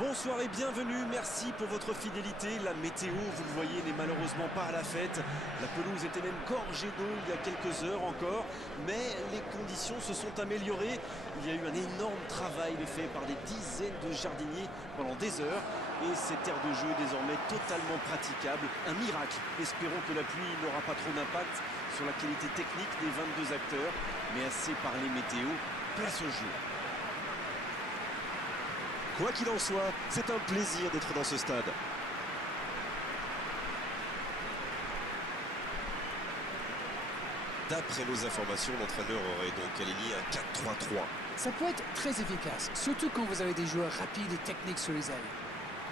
Bonsoir et bienvenue, merci pour votre fidélité. La météo, vous le voyez, n'est malheureusement pas à la fête. La pelouse était même gorgée d'eau il y a quelques heures encore, mais les conditions se sont améliorées. Il y a eu un énorme travail de fait par des dizaines de jardiniers pendant des heures et cette aire de jeu est désormais totalement praticable. Un miracle. Espérons que la pluie n'aura pas trop d'impact sur la qualité technique des 22 acteurs, mais assez parlé météo, place au jeu. Quoi qu'il en soit, c'est un plaisir d'être dans ce stade. D'après nos informations, l'entraîneur aurait donc aligné un 4-3-3. Ça peut être très efficace, surtout quand vous avez des joueurs rapides et techniques sur les ailes.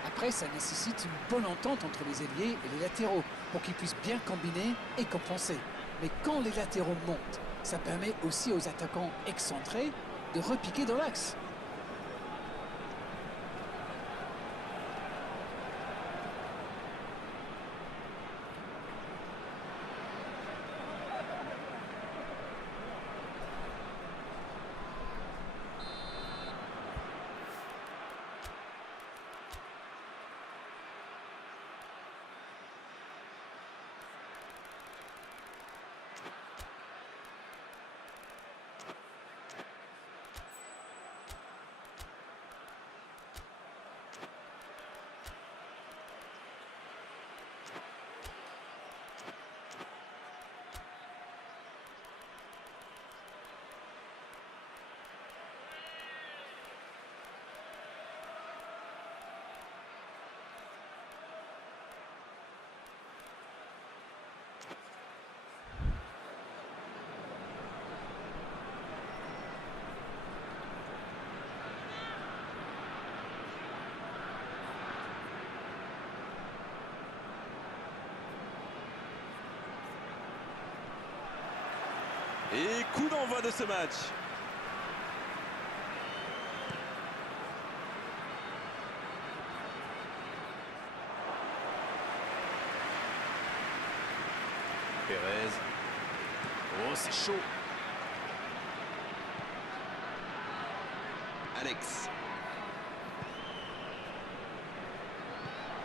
Après, ça nécessite une bonne entente entre les ailiers et les latéraux pour qu'ils puissent bien combiner et compenser. Mais quand les latéraux montent, ça permet aussi aux attaquants excentrés de repiquer dans l'axe. Et coup d'envoi de ce match. Pérez. Oh, c'est chaud. Alex.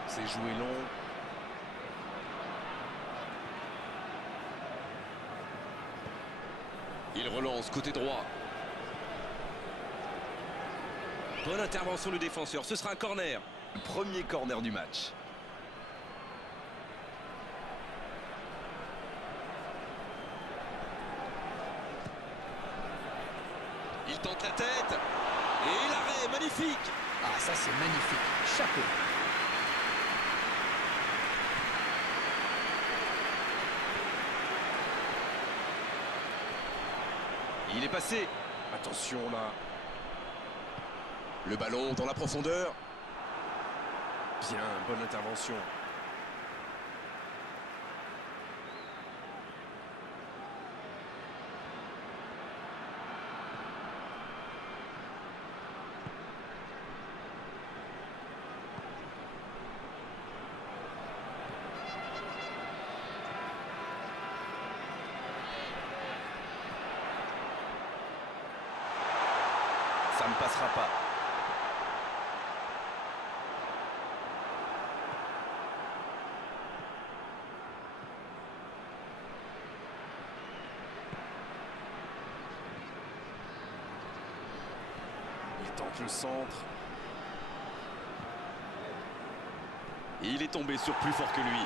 C'est joué long. Il relance côté droit. Bonne intervention du défenseur, ce sera un corner. Le premier corner du match. Il tente la tête. Et l'arrêt, magnifique. Ah, ça c'est magnifique. Chapeau. Il est passé. Attention là. Le ballon dans la profondeur. Bien, bonne intervention. Ça ne passera pas. Il tente le centre. Et il est tombé sur plus fort que lui.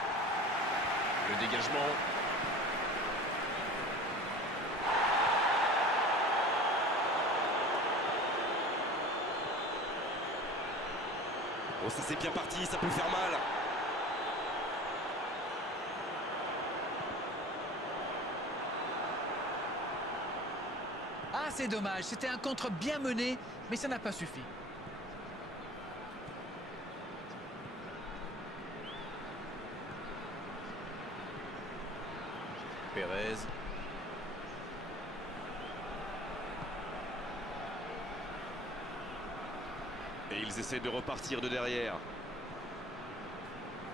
Le dégagement. Oh, ça c'est bien parti, ça peut faire mal. Ah, c'est dommage. C'était un contre bien mené, mais ça n'a pas suffi. Pérez. Et ils essaient de repartir de derrière.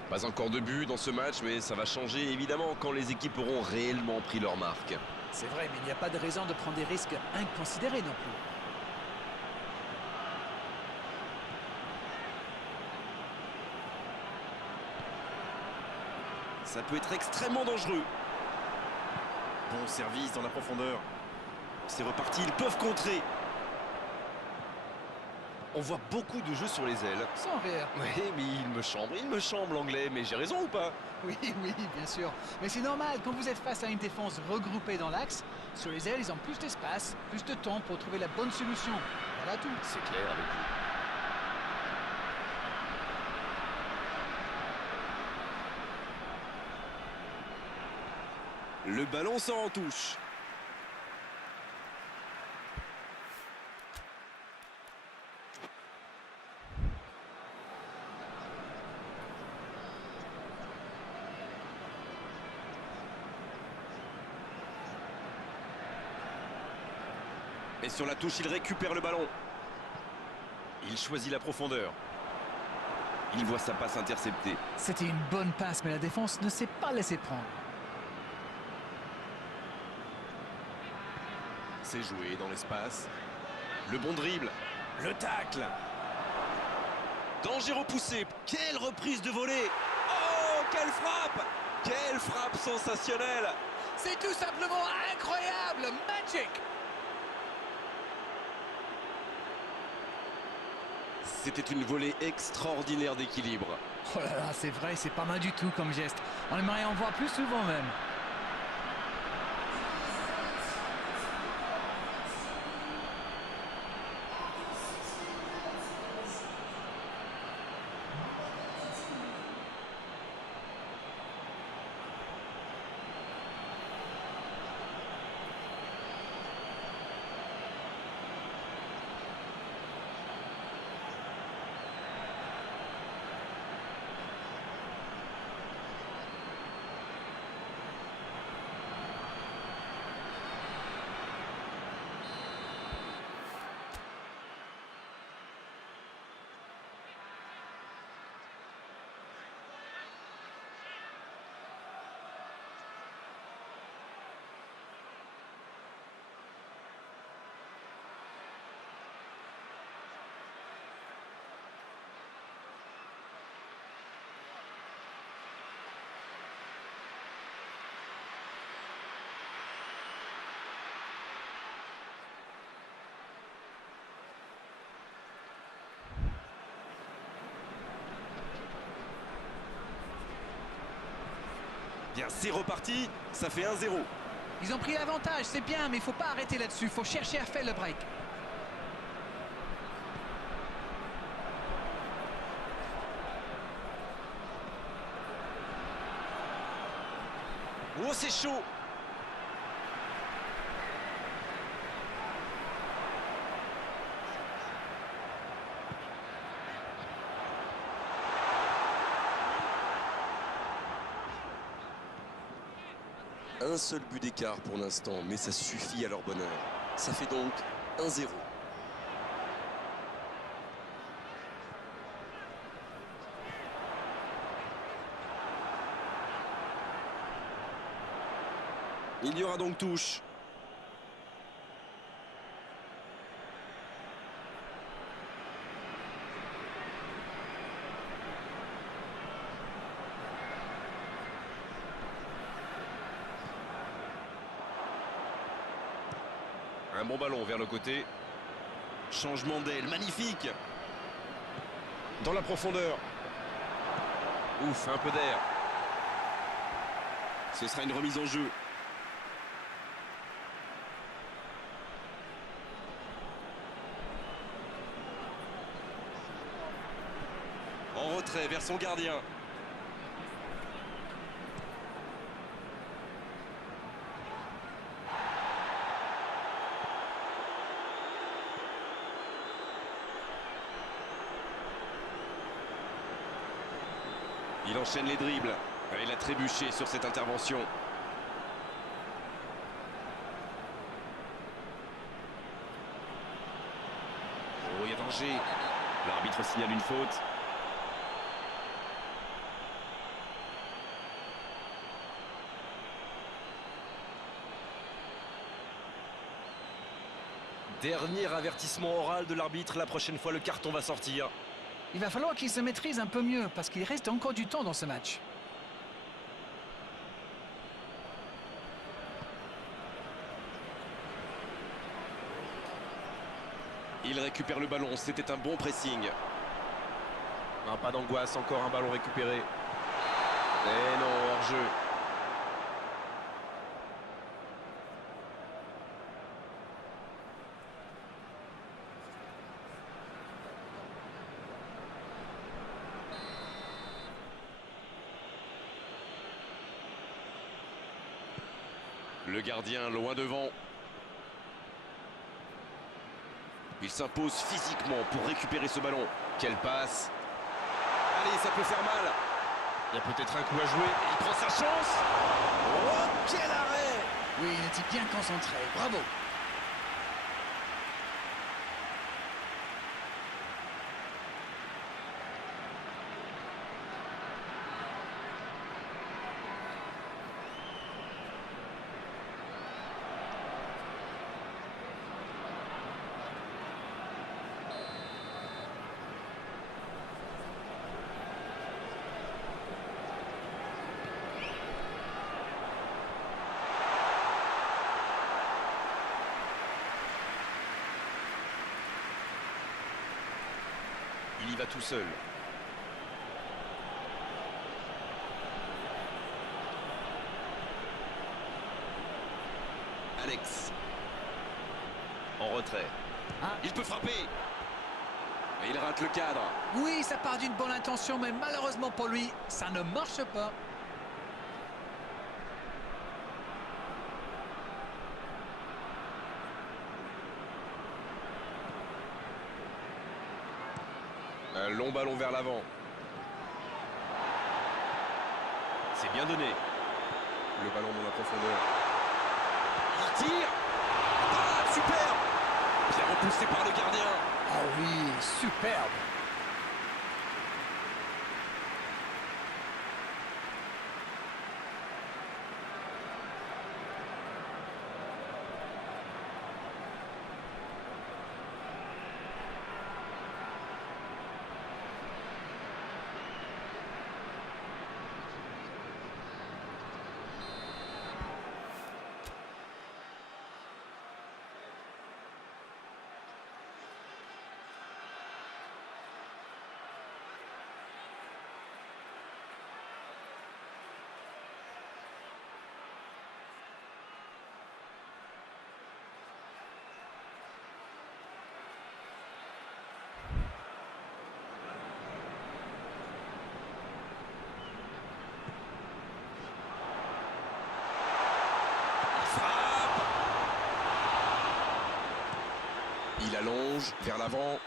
Pas encore de but dans ce match, mais ça va changer évidemment quand les équipes auront réellement pris leur marque. C'est vrai, mais il n'y a pas de raison de prendre des risques inconsidérés non plus. Ça peut être extrêmement dangereux. Bon service dans la profondeur. C'est reparti, ils peuvent contrer. On voit beaucoup de jeux sur les ailes. Sans rire. Oui, mais il me chambre l'anglais, mais j'ai raison ou pas? Oui, oui, bien sûr. Mais c'est normal, quand vous êtes face à une défense regroupée dans l'axe, sur les ailes, ils ont plus d'espace, plus de temps pour trouver la bonne solution. Voilà tout. C'est clair avec vous. Le ballon sort en touche. Et sur la touche, il récupère le ballon. Il choisit la profondeur. Il voit sa passe interceptée. C'était une bonne passe, mais la défense ne s'est pas laissée prendre. C'est joué dans l'espace. Le bon dribble. Le tacle. Danger repoussé. Quelle reprise de volée. Oh, quelle frappe. Quelle frappe sensationnelle. C'est tout simplement incroyable, magic. C'était une volée extraordinaire d'équilibre. Oh là là, c'est vrai, c'est pas mal du tout comme geste. On aimerait en voir plus souvent même. Bien, c'est reparti. Ça fait 1-0. Ils ont pris l'avantage, c'est bien, mais il faut pas arrêter là-dessus. Il faut chercher à faire le break. Oh, c'est chaud. Un seul but d'écart pour l'instant, mais ça suffit à leur bonheur. Ça fait donc 1-0. Il y aura donc touche. Un bon ballon vers le côté. Changement d'aile, magnifique. Dans la profondeur. Ouf, un peu d'air. Ce sera une remise en jeu. En retrait vers son gardien. Il enchaîne les dribbles. Il a trébuché sur cette intervention. Oh, il y a danger. L'arbitre signale une faute. Dernier avertissement oral de l'arbitre. La prochaine fois, le carton va sortir. Il va falloir qu'il se maîtrise un peu mieux, parce qu'il reste encore du temps dans ce match. Il récupère le ballon, c'était un bon pressing. Non, pas d'angoisse, encore un ballon récupéré. Et non, hors-jeu. Le gardien loin devant. Il s'impose physiquement pour récupérer ce ballon. Quelle passe! Allez, ça peut faire mal. Il y a peut-être un coup à jouer. Il prend sa chance. Oh, quel arrêt! Oui, il était bien concentré. Bravo. Il y va tout seul. Alex. En retrait. Ah. Il peut frapper. Et il rate le cadre. Oui, ça part d'une bonne intention, mais malheureusement pour lui, ça ne marche pas. Un long ballon vers l'avant. C'est bien donné. Le ballon dans la profondeur. Il tire. Ah, superbe. Bien repoussé par le gardien. Ah oui, superbe. Il allonge vers l'avant.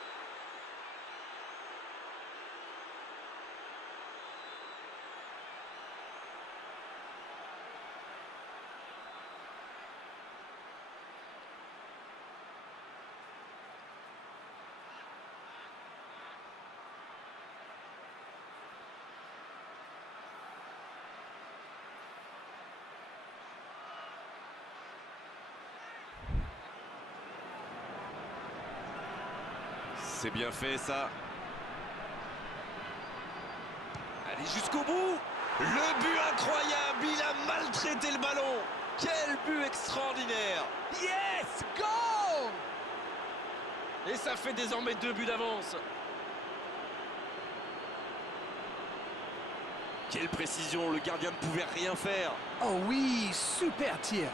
C'est bien fait ça. Allez jusqu'au bout. Le but incroyable. Il a maltraité le ballon. Quel but extraordinaire. Yes, goal! Et ça fait désormais 2 buts d'avance. Quelle précision. Le gardien ne pouvait rien faire. Oh oui, super tir.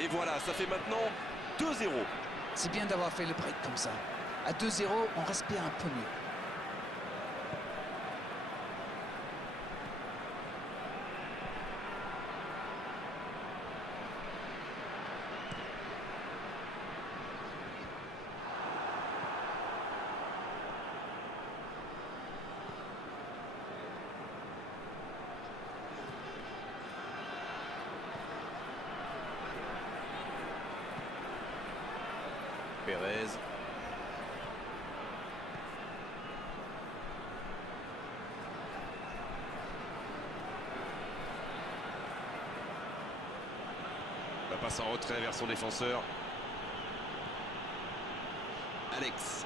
Et voilà, ça fait maintenant 2-0. C'est bien d'avoir fait le break comme ça. À 2-0, on respire un peu mieux. Pérez. La passe en retrait vers son défenseur. Alex.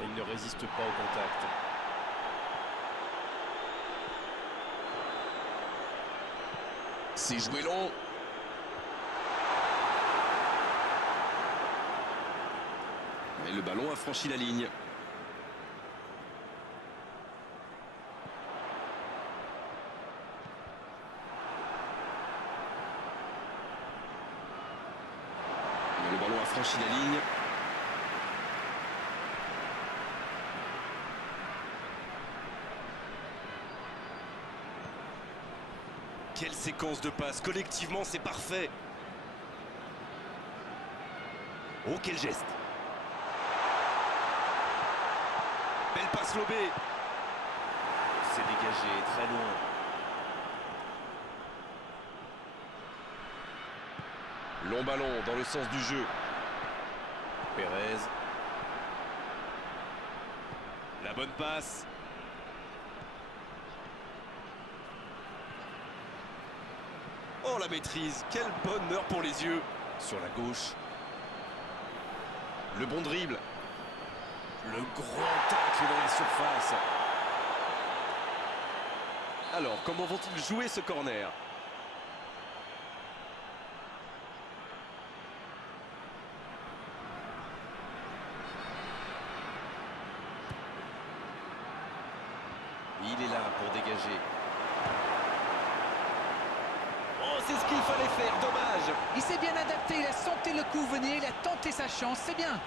Et il ne résiste pas au contact. C'est joué long. Mais le ballon a franchi la ligne. Mais le ballon a franchi la ligne. Quelle séquence de passes. Collectivement, c'est parfait. Oh, quel geste. Belle passe lobée. C'est dégagé très loin. Long ballon dans le sens du jeu. Pérez. La bonne passe. Oh, la maîtrise. Quel bonheur pour les yeux. Sur la gauche. Le bon dribble. Le grand tacle dans la surface. Alors, comment vont-ils jouer ce corner? Il est là pour dégager. Oh, c'est ce qu'il fallait faire. Dommage. Il s'est bien adapté, il a senti le coup venir, il a tenté sa chance, c'est bien.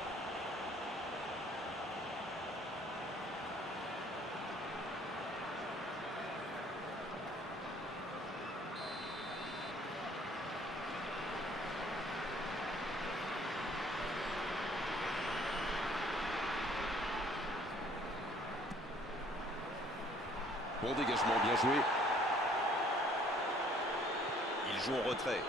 Bon dégagement, bien joué. Il joue en retrait.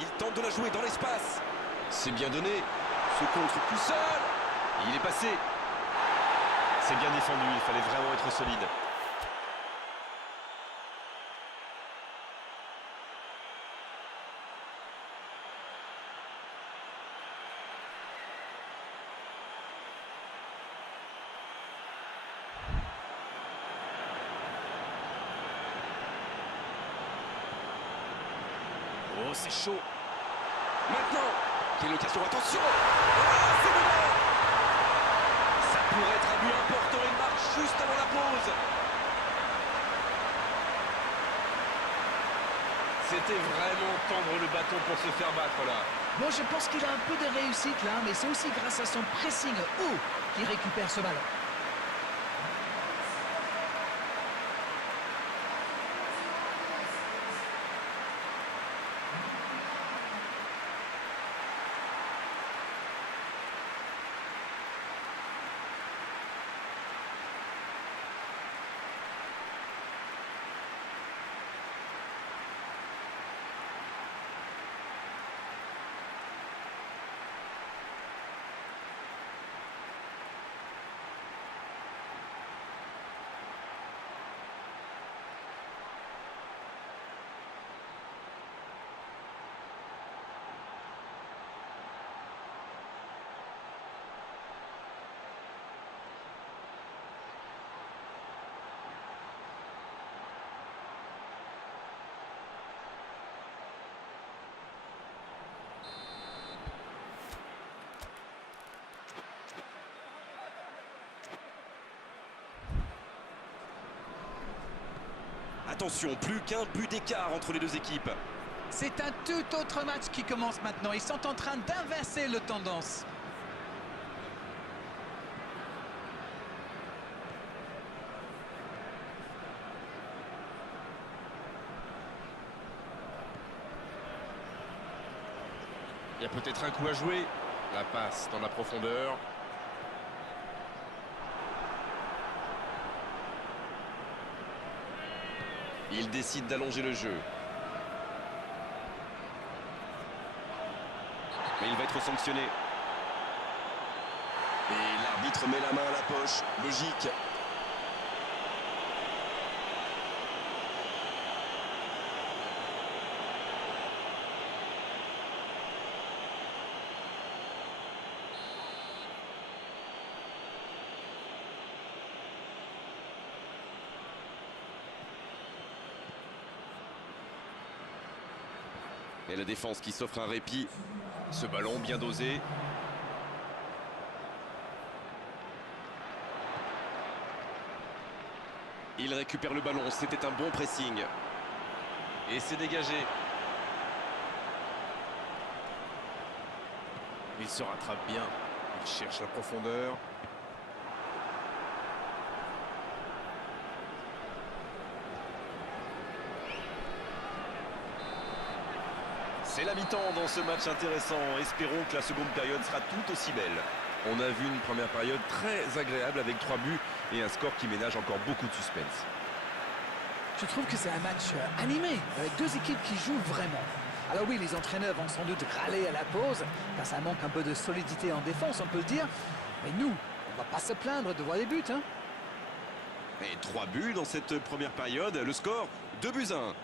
Il tente de la jouer dans l'espace. C'est bien donné. Ce contre tout seul. Il est passé. C'est bien défendu, il fallait vraiment être solide. Oh, c'est chaud. Maintenant. Quelle occasion, attention. Ah, c'est devant. Ça pourrait être un but important, il marche juste avant la pause. C'était vraiment tendre le bâton pour se faire battre là. Bon, je pense qu'il a un peu de réussite là, mais c'est aussi grâce à son pressing haut qu'il récupère ce ballon. attention, plus qu'un but d'écart entre les deux équipes. C'est un tout autre match qui commence maintenant. Ils sont en train d'inverser le tendance. Il y a peut-être un coup à jouer. La passe dans la profondeur. Il décide d'allonger le jeu. Mais il va être sanctionné. Et l'arbitre met la main à la poche. Logique. Et la défense qui s'offre un répit. Ce ballon bien dosé. Il récupère le ballon, c'était un bon pressing. Et c'est dégagé. Il se rattrape bien. Il cherche la profondeur. C'est la mi-temps dans ce match intéressant. Espérons que la seconde période sera tout aussi belle. On a vu une première période très agréable avec 3 buts et un score qui ménage encore beaucoup de suspense. Je trouve que c'est un match animé, avec deux équipes qui jouent vraiment. Alors oui, les entraîneurs vont sans doute râler à la pause, car ça manque un peu de solidité en défense, on peut le dire. Mais nous, on va pas se plaindre de voir des buts, hein. Et 3 buts dans cette première période. Le score, 2-1.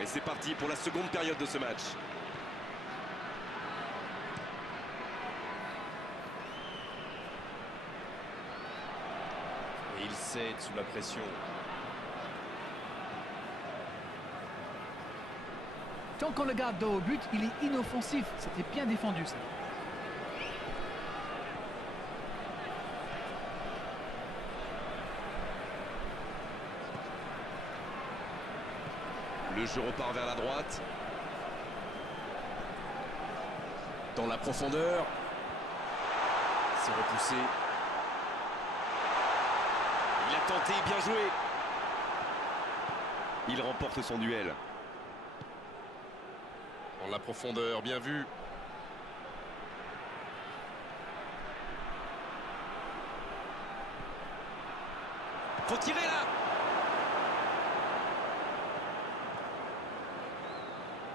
Et c'est parti pour la seconde période de ce match. Et il cède sous la pression. Tant qu'on le garde dos au but, il est inoffensif. C'était bien défendu, ça. Le jeu repart vers la droite. Dans la profondeur. C'est repoussé. Il a tenté, bien joué. Il remporte son duel. Dans la profondeur, bien vu. Faut tirer là.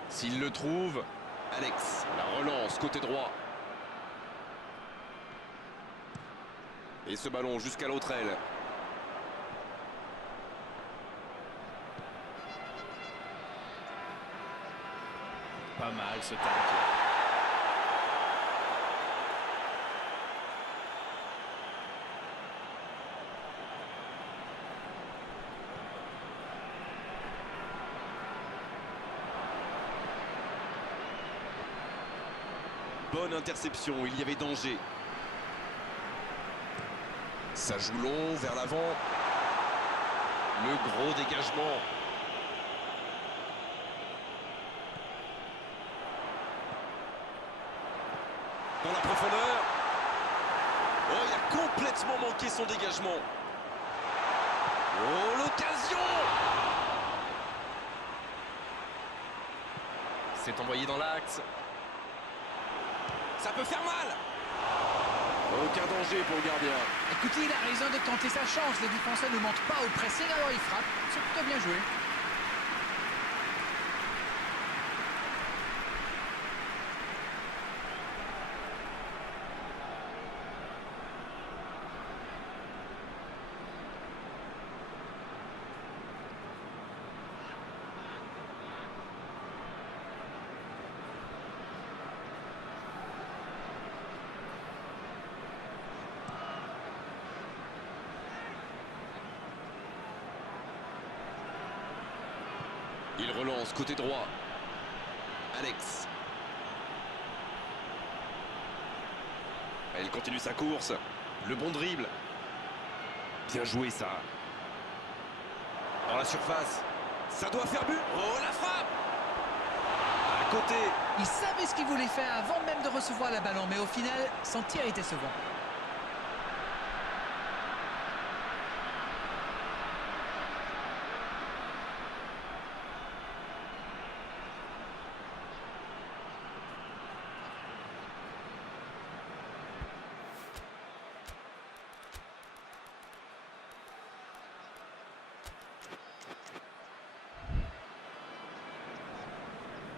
S'il le trouve, Alex, la relance côté droit. Et ce ballon jusqu'à l'autre aile. Pas mal ce tacle. Bonne interception, il y avait danger. Ça joue long, vers l'avant. Le gros dégagement. Dans la profondeur. Oh, il a complètement manqué son dégagement. Oh, l'occasion! C'est envoyé dans l'axe. Ça peut faire mal. Aucun danger pour le gardien. Écoutez, il a raison de tenter sa chance. Les défenseurs ne montent pas au pressing, alors il frappe. C'est plutôt bien joué. Il relance côté droit. Alex. Il continue sa course. Le bon dribble. Bien joué ça. Dans la surface. Ça doit faire but. Oh, la frappe. À côté. Il savait ce qu'il voulait faire avant même de recevoir la ballon, mais au final, son tir était décevant.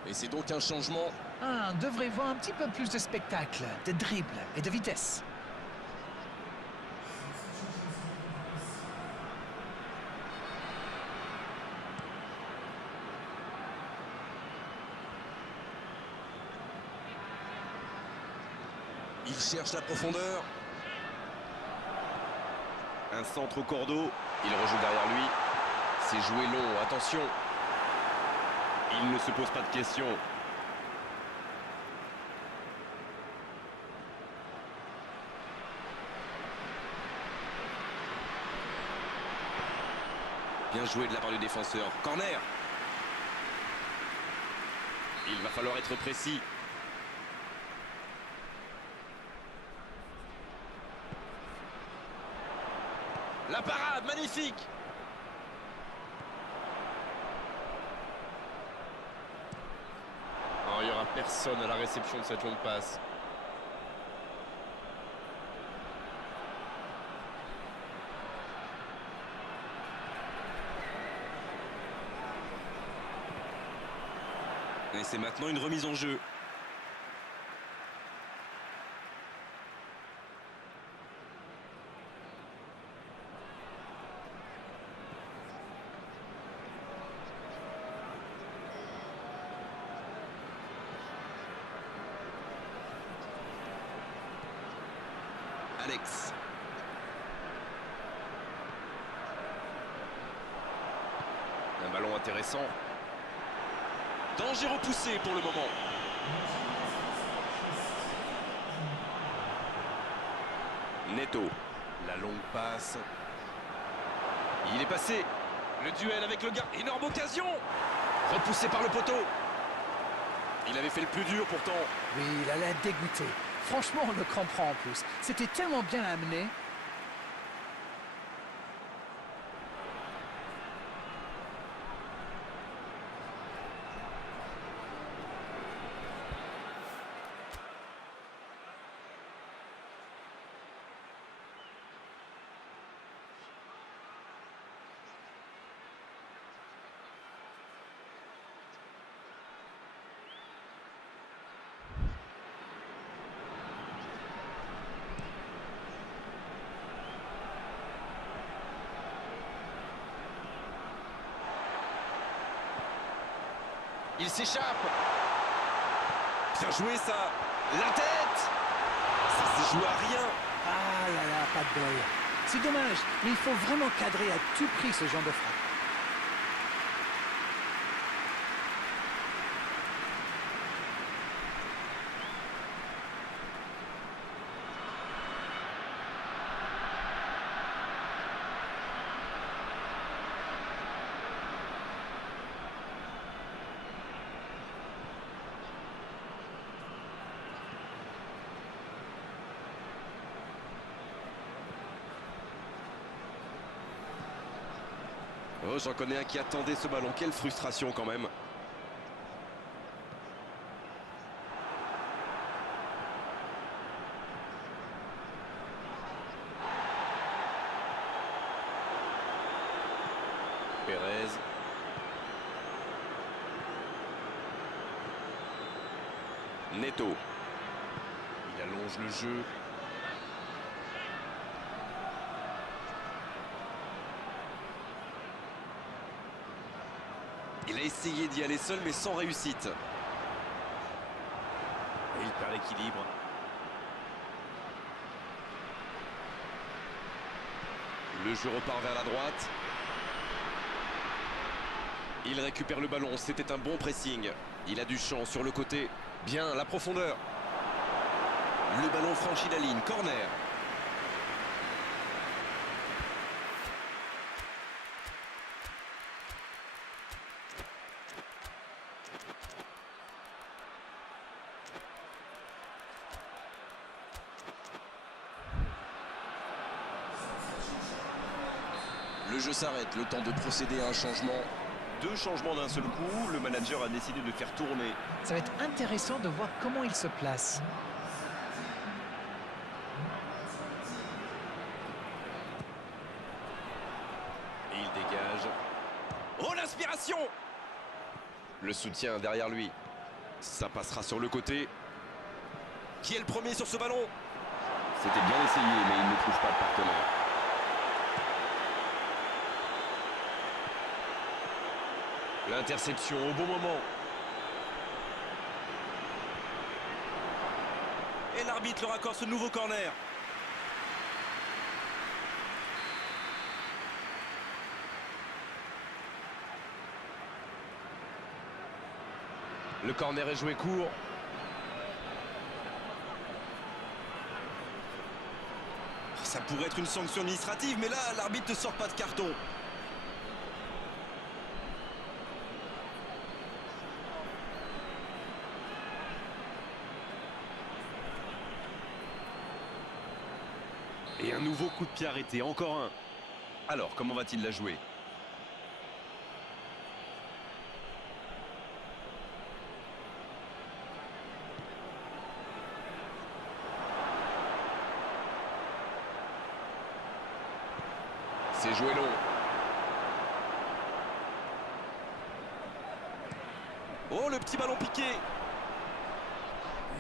Et c'est donc un changement. Ah, on devrait voir un petit peu plus de spectacle, de dribble et de vitesse. Il cherche la profondeur. Un centre au cordeau. Il rejoue derrière lui. C'est joué long, attention. Il ne se pose pas de questions. Bien joué de la part du défenseur. Corner. Il va falloir être précis. La parade, magnifique. Oh, il n'y aura personne à la réception de cette longue passe. Et c'est maintenant une remise en jeu. Alex. Un ballon intéressant. Danger repoussé pour le moment. Neto. La longue passe. Il est passé. Le duel avec le gars. Énorme occasion. Repoussé par le poteau. Il avait fait le plus dur pourtant. Oui, il a l'air dégoûté. Franchement, on le comprend en plus. C'était tellement bien amené. Il s'échappe. Bien joué ça. La tête. Ça s'est joué à rien. Ah là là, pas de bol. C'est dommage, mais il faut vraiment cadrer à tout prix ce genre de frappe. Oh, j'en connais un qui attendait ce ballon. Quelle frustration quand même. Pérez. Neto. Il allonge le jeu. Il a essayé d'y aller seul mais sans réussite. Et il perd l'équilibre. Le jeu repart vers la droite. Il récupère le ballon, c'était un bon pressing. Il a du champ sur le côté. Bien, la profondeur. Le ballon franchit la ligne, corner. Le jeu s'arrête, le temps de procéder à un changement. Deux changements d'un seul coup. Le manager a décidé de faire tourner. Ça va être intéressant de voir comment il se place. Et il dégage. Oh, l'inspiration! Le soutien derrière lui. Ça passera sur le côté. Qui est le premier sur ce ballon? C'était bien essayé, mais il ne trouve pas de partenaire. L'interception au bon moment. Et l'arbitre leur accorde ce nouveau corner. Le corner est joué court. Ça pourrait être une sanction administrative, mais là, l'arbitre ne sort pas de carton. Et un nouveau coup de pied arrêté, encore un. Alors, comment va-t-il la jouer? C'est joué long. Oh, le petit ballon piqué.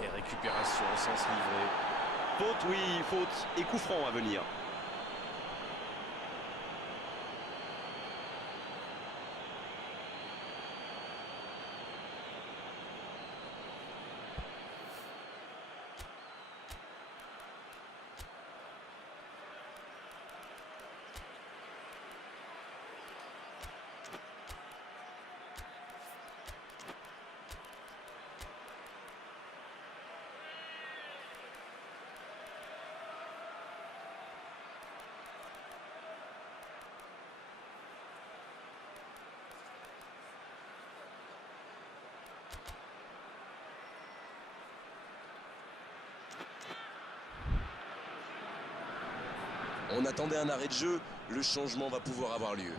Et récupération sans se livrer. Faute, oui, faute. Et coup franc à venir. On attendait un arrêt de jeu, le changement va pouvoir avoir lieu.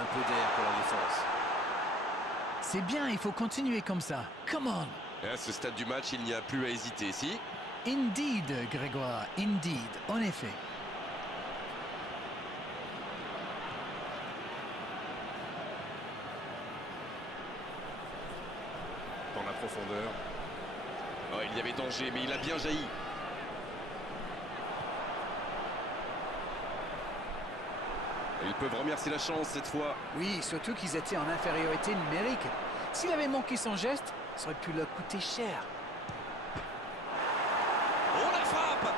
Un peu d'air pour la défense. C'est bien, il faut continuer comme ça. Come on. Et à ce stade du match, il n'y a plus à hésiter. Si Indeed, Grégoire, indeed, en effet. Dans la profondeur. oh, il y avait danger, mais il a bien jailli. Ils peuvent remercier la chance cette fois. Oui, surtout qu'ils étaient en infériorité numérique. S'il avait manqué son geste, ça aurait pu leur coûter cher. Oh, la frappe!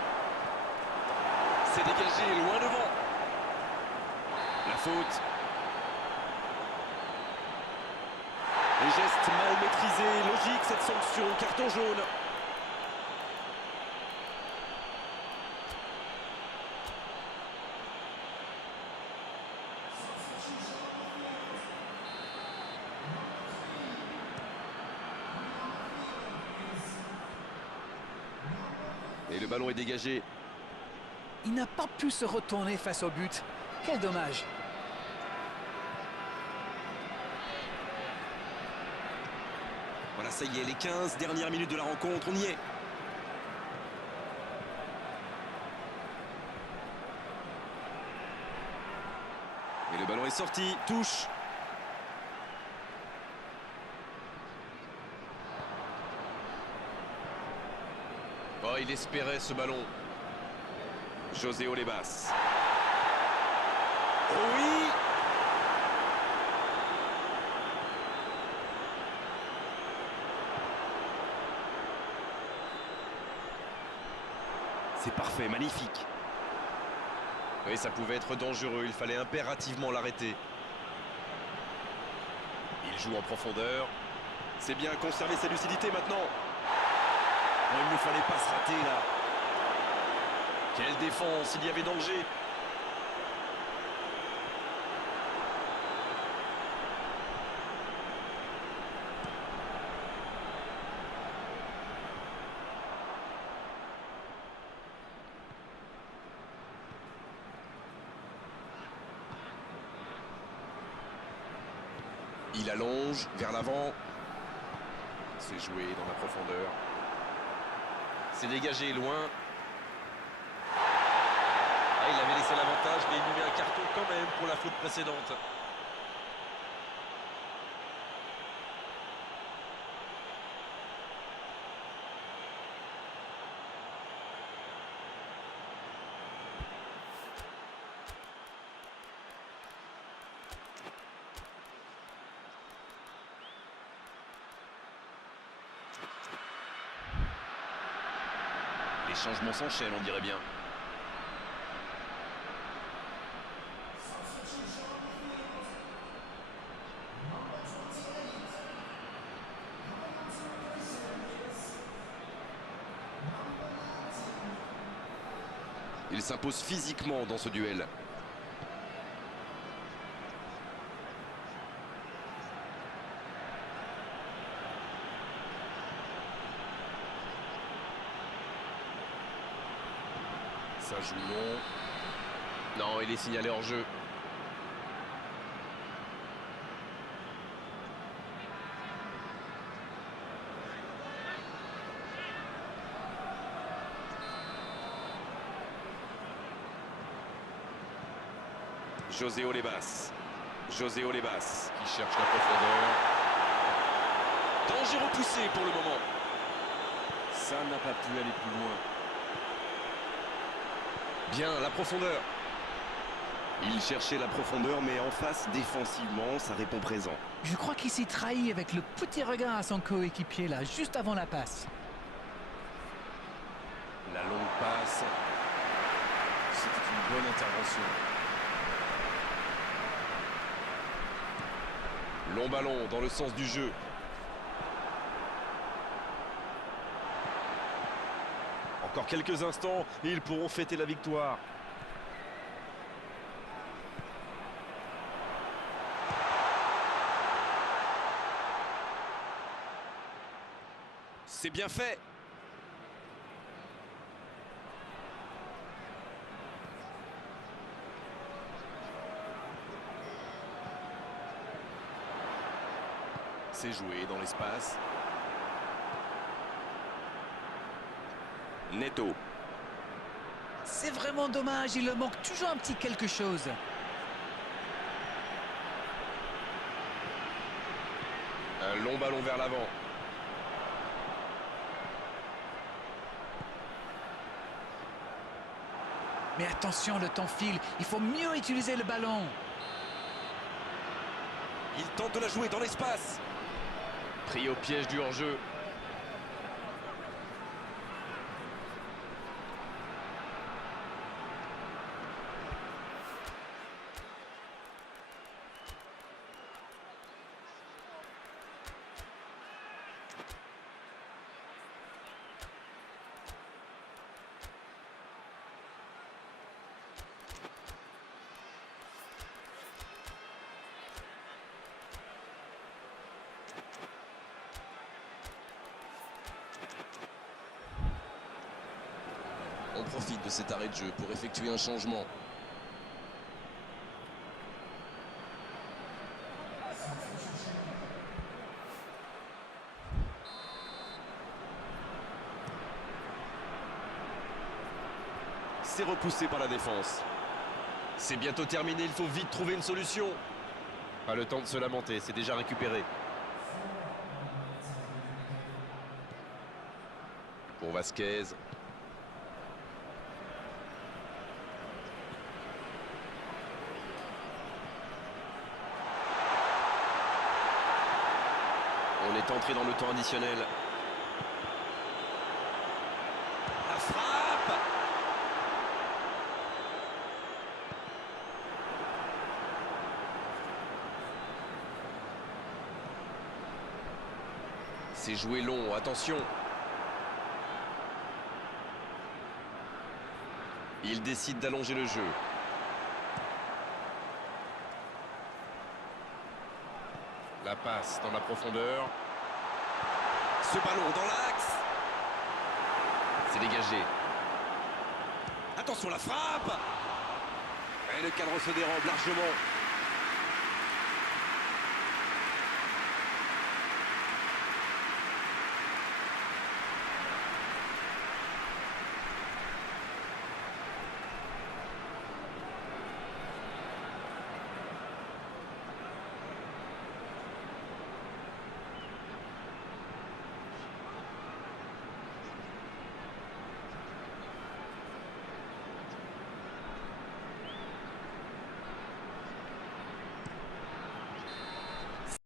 C'est dégagé, loin devant. La faute. Les gestes mal maîtrisés, logique cette sanction, carton jaune. Et le ballon est dégagé. Il n'a pas pu se retourner face au but. Quel dommage. Voilà, ça y est, les 15 dernières minutes de la rencontre, on y est. Et le ballon est sorti, touche. Oh, il espérait ce ballon. José Olebas. Oh oui! C'est parfait, magnifique. Oui, ça pouvait être dangereux, il fallait impérativement l'arrêter. Il joue en profondeur. C'est bien conserver sa lucidité maintenant. Oh, il ne fallait pas se rater là. Quelle défense, il y avait danger. Il allonge vers l'avant. C'est joué dans la profondeur. C'est dégagé loin. Ah, il avait laissé l'avantage, mais il lui met un carton quand même pour la faute précédente. Les changements s'enchaînent, on dirait bien. Il s'impose physiquement dans ce duel. Ça joue long. Non, il est signalé hors jeu. José Olebas. José Olebas qui cherche la profondeur. Danger repoussé pour le moment. Ça n'a pas pu aller plus loin. Bien, la profondeur. Il cherchait la profondeur, mais en face, défensivement, ça répond présent. Je crois qu'il s'est trahi avec le petit regard à son coéquipier là, juste avant la passe. La longue passe. C'était une bonne intervention. Long ballon dans le sens du jeu. Encore quelques instants et ils pourront fêter la victoire. C'est bien fait. C'est joué dans l'espace. Neto. C'est vraiment dommage, il leur manque toujours un petit quelque chose. Un long ballon vers l'avant. Mais attention, le temps file, il faut mieux utiliser le ballon. Il tente de la jouer dans l'espace. Pris au piège du hors-jeu. On profite de cet arrêt de jeu pour effectuer un changement. C'est repoussé par la défense. C'est bientôt terminé, il faut vite trouver une solution. Pas le temps de se lamenter, c'est déjà récupéré. Pour Vasquez. On est entré dans le temps additionnel. La frappe! C'est joué long, attention. Il décide d'allonger le jeu. La passe dans la profondeur. Ce ballon dans l'axe. C'est dégagé. Attention la frappe. Et le cadre se dérobe largement.